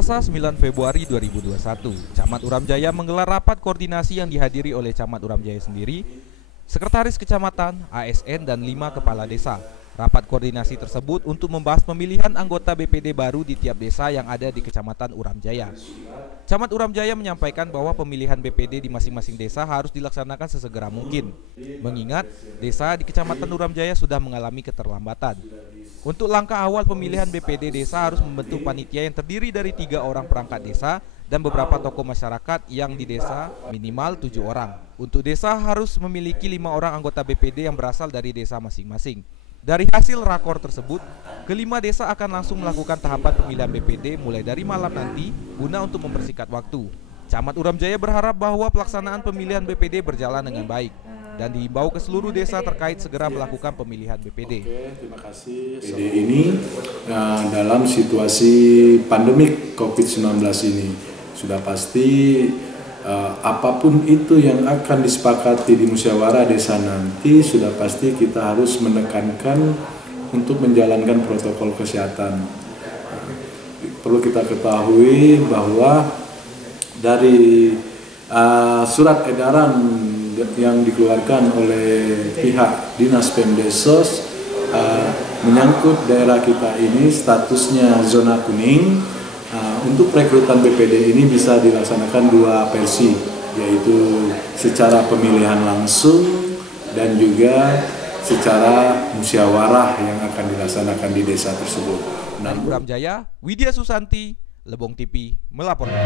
Selasa 9 Februari 2021, Camat Uram Jaya menggelar rapat koordinasi yang dihadiri oleh Camat Uram Jaya sendiri, Sekretaris Kecamatan, ASN, dan 5 kepala desa. Rapat koordinasi tersebut untuk membahas pemilihan anggota BPD baru di tiap desa yang ada di Kecamatan Uram Jaya. Camat Uram Jaya menyampaikan bahwa pemilihan BPD di masing-masing desa harus dilaksanakan sesegera mungkin, mengingat desa di Kecamatan Uram Jaya sudah mengalami keterlambatan. Untuk langkah awal pemilihan BPD desa harus membentuk panitia yang terdiri dari 3 orang perangkat desa dan beberapa tokoh masyarakat yang di desa minimal 7 orang. Untuk desa harus memiliki 5 orang anggota BPD yang berasal dari desa masing-masing. Dari hasil rakor tersebut, kelima desa akan langsung melakukan tahapan pemilihan BPD mulai dari malam nanti guna untuk mempersingkat waktu. Camat Uram Jaya berharap bahwa pelaksanaan pemilihan BPD berjalan dengan baik dan dihimbau ke seluruh desa terkait segera melakukan pemilihan BPD. Oke, terima kasih. BPD ini dalam situasi pandemik COVID-19 ini sudah pasti apapun itu yang akan disepakati di musyawarah desa nanti sudah pasti kita harus menekankan untuk menjalankan protokol kesehatan. Perlu kita ketahui bahwa dari surat edaran yang dikeluarkan oleh pihak Dinas Pemdesos menyangkut daerah kita ini statusnya zona kuning. Untuk perekrutan BPD ini bisa dilaksanakan 2 versi, yaitu secara pemilihan langsung dan juga secara musyawarah yang akan dilaksanakan di desa tersebut. Uram Jaya, Widya Susanti, Lebong TV melaporkan.